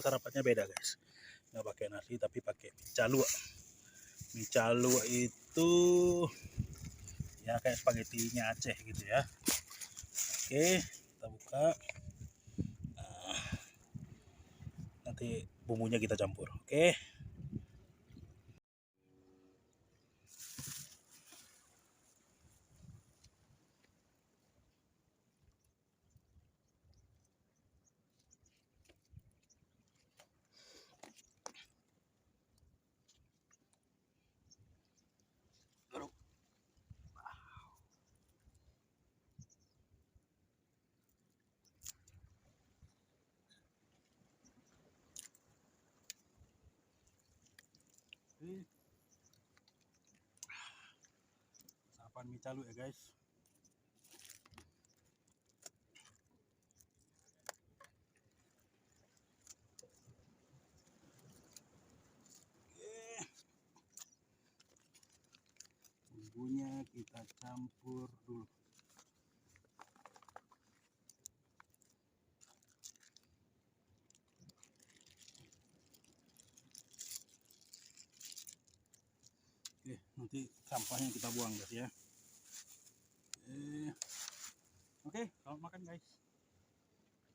kita sarapannya beda guys, nggak pakai nasi tapi pakai mie calua. Mie calua itu ya kayak spaghettinya Aceh gitu ya. Oke, kita buka. Nah, nanti bumbunya kita campur. Oke. Sarapan mie calua ya guys. Bumbunya kita campur dulu. Oke, nanti sampahnya kita buang guys ya. Oke, selamat makan guys.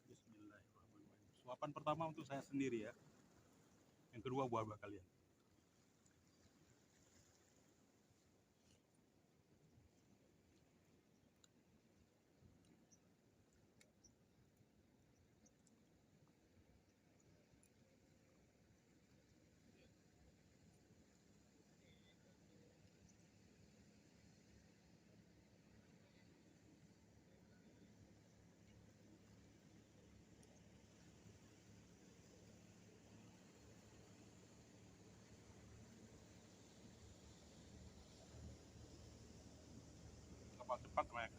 Bismillahirrahmanirrahim. Suapan pertama untuk saya sendiri ya. Yang kedua buat kalian. Cepat Mac.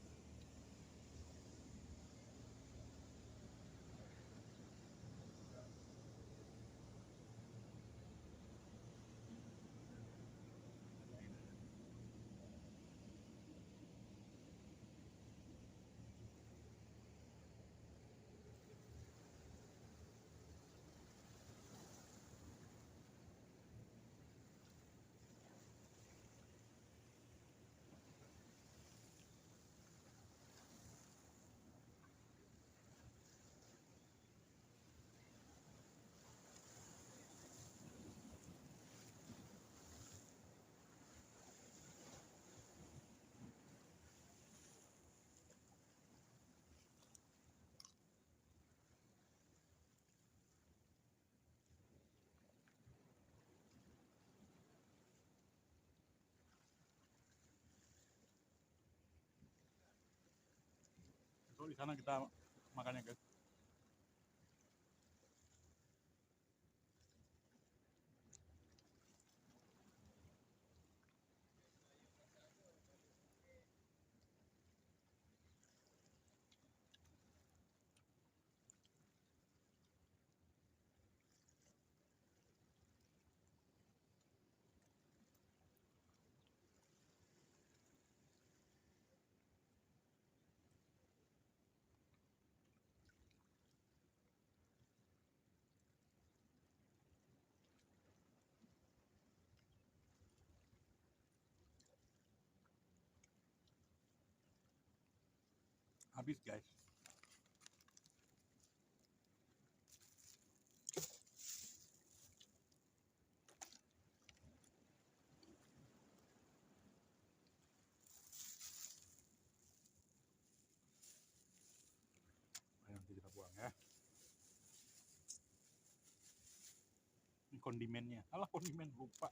Besok di sana kita makannya guys. Habis guys. Ayo nanti kita buang ya. Ini kondimennya. Alah kondimen lupa.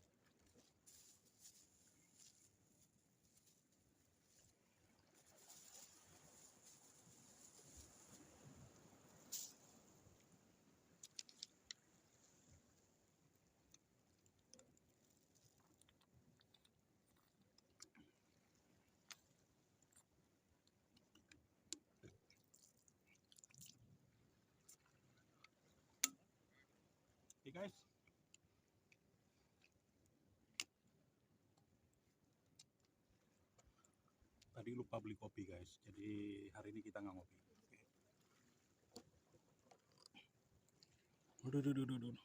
Oke guys. Tadi lupa beli kopi guys. Jadi hari ini kita nggak ngopi. Waduh, duh, duh, duh, duh.